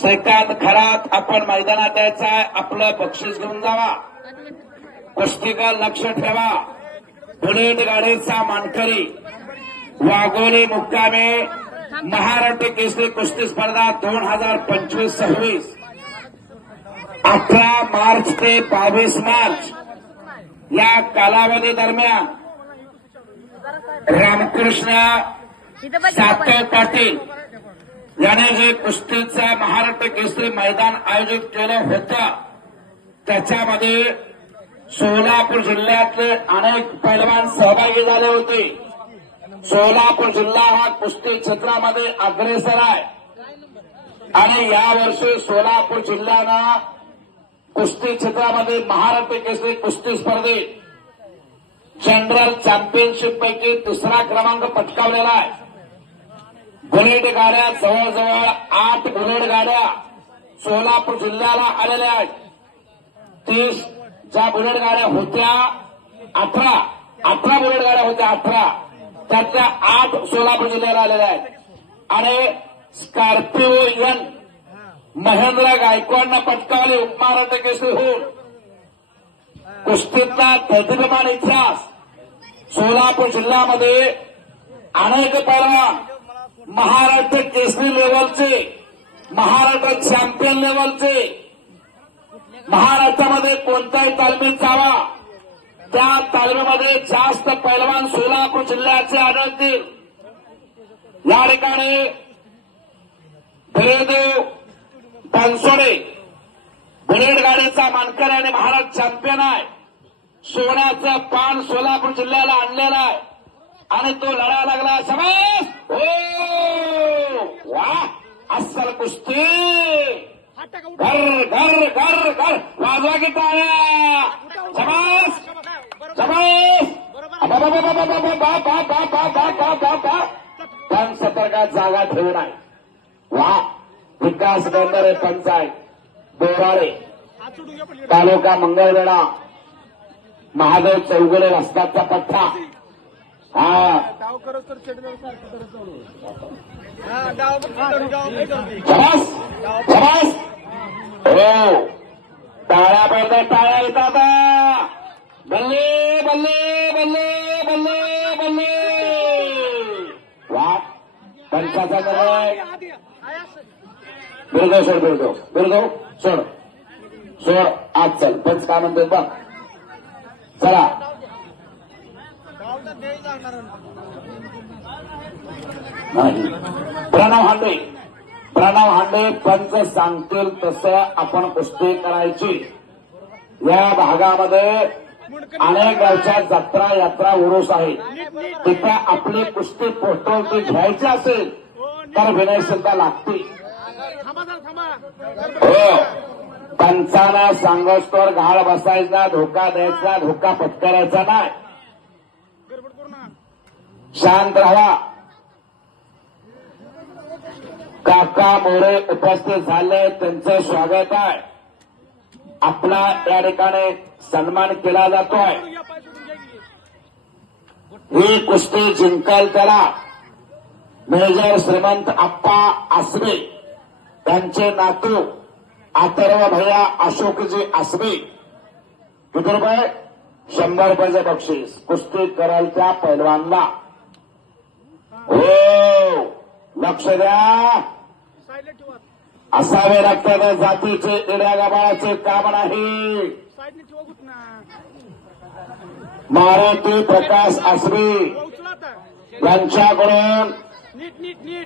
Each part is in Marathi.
श्रीकांत खरात आपण मैदानात यायचा आहे, आपलं बक्षीस घेऊन जावा. कुस्तीकर लक्ष ठेवा. बुलेट गाडीचा मानकरी वाघोली मुक्कामे महाराष्ट्र केसरी कुस्ती स्पर्धा 2025-26 18 मार्च ते 22 मार्च या कालावधी दरम्यान रामकृष्ण सातव पाटील याने जे कुस्तीचं महाराष्ट्र केसरी मैदान आयोजित केलं होतं त्याच्यामध्ये सोलापूर जिल्ह्यातले अनेक पैलवान सहभागी झाले होते. सोलापूर जिल्हा हा कुस्ती क्षेत्रामध्ये अग्रेसर आहे आणि यावर्षी सोलापूर जिल्ह्यानं कुस्ती क्षेत्रामध्ये महाराष्ट्र केसरी कुस्ती स्पर्धेत जनरल चॅम्पियनशिप पैकी 3रा क्रमांक पटकावलेला आहे. बुलेट गाड्या जवळजवळ 8 बुलेट गाड्या सोलापूर जिल्ह्याला आलेल्या आहेत. 30 ज्या बुलेट गाड्या होत्या 18 बुलेट गाड्या होत्या 18 त्यातल्या 8 सोलापूर जिल्ह्याला आलेल्या आहेत आणि स्कॉर्पिओ एन महेंद्र गायकवाडनं पटकावली उपमहाराष्ट्र केसरी होऊन. कुस्तीतला दैदिप्यमान इतिहास सोलापूर जिल्ह्यामध्ये अनेक पैलवान महाराष्ट्र केसरी लेवलचे, महाराष्ट्र चॅम्पियन लेवलचे, महाराष्ट्रामध्ये कोणत्याही तालमीत जावा त्या तालमीमध्ये जास्त पैलवान सोलापूर जिल्ह्याचे आढळतील. या ठिकाणी धैर्यदेव बनसोडे बुलेट गाडीचा मानकरी आणि महाराष्ट्र चॅम्पियन आहे. सोन्याचं पान सोलापूर जिल्ह्याला आणलेलं आहे आणि तो लढा लागला. समाज हो वा अस्सल कुस्ती घर घर घर घर वाजवा की टाळ्या. समाज पण सतर्कात जागा ठेवून आहे. वा विकास गंधरे पंचायत बोराळे तालुका मंगळवेढा महादेव चौगुले रस्त्याचा पठ्ठा. हा शबास हो टाळ्या पडतात, टाळ्या येतात. बल्ले बल्ले बल्ले बल्ले बल्ले वा पंचाचा निर्णय. बिरदो सोड, बिरदो सोड सोड आज चल. पंच काय म्हणतोय बघ. चला नाही प्रणव हांडे पंच सांगतील तसं आपण कुस्ती करायची. या भागामध्ये अनेक गावच्या जत्रा यात्रा उरूस आहे. तिथे आपली कुस्ती पोहोचवती घ्यायची असेल तर विनयशीलता लागते. हो पंचाला सांगोस्तोवर घाळ बसायचा, धोका द्यायचा, धोका पत्करायचा नाही. शांत राहा. काका मोरे उपस्थित झाले, त्यांचं स्वागत आहे. आपला या ठिकाणी सन्मान केला जातोय. ही कुस्ती जिंकल त्याला मेजर श्रीमंत आप्पा आसबे त्यांचे नातू अथर्व भैया अशोकजी आसबे. किती रुपये? 100 रुपयाचं बक्षीस कुस्ती कराल त्या पैलवानला. हो लक्ष द्या. असावे लागतात जातीचे इड्या गाभाळाचे काम नाही. मारुती प्रकाश आसबे यांच्याकडून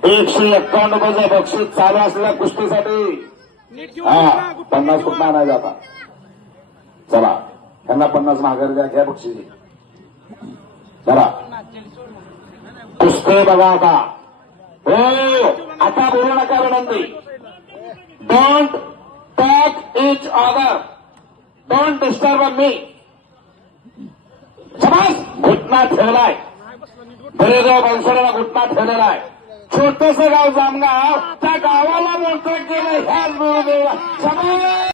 151 रुपयाचं बक्षीस चालू असलेल्या कुस्तीसाठी. हा 50 फुट नाही जाता. चला त्यांना 50 माघारी द्या, घ्या बक्षीस. चला कुस्ती बघा आता. हो आता बोलू नका विनंती. Don't touch each other, don't disturb me. समाज घुटना ठेवलाय. धैर्यदेव बनसोडेला घुटना ठेवलेला आहे. छोटस गाव जामगाव त्या गावाला मोठं केलं ह्याच बोलू. समाज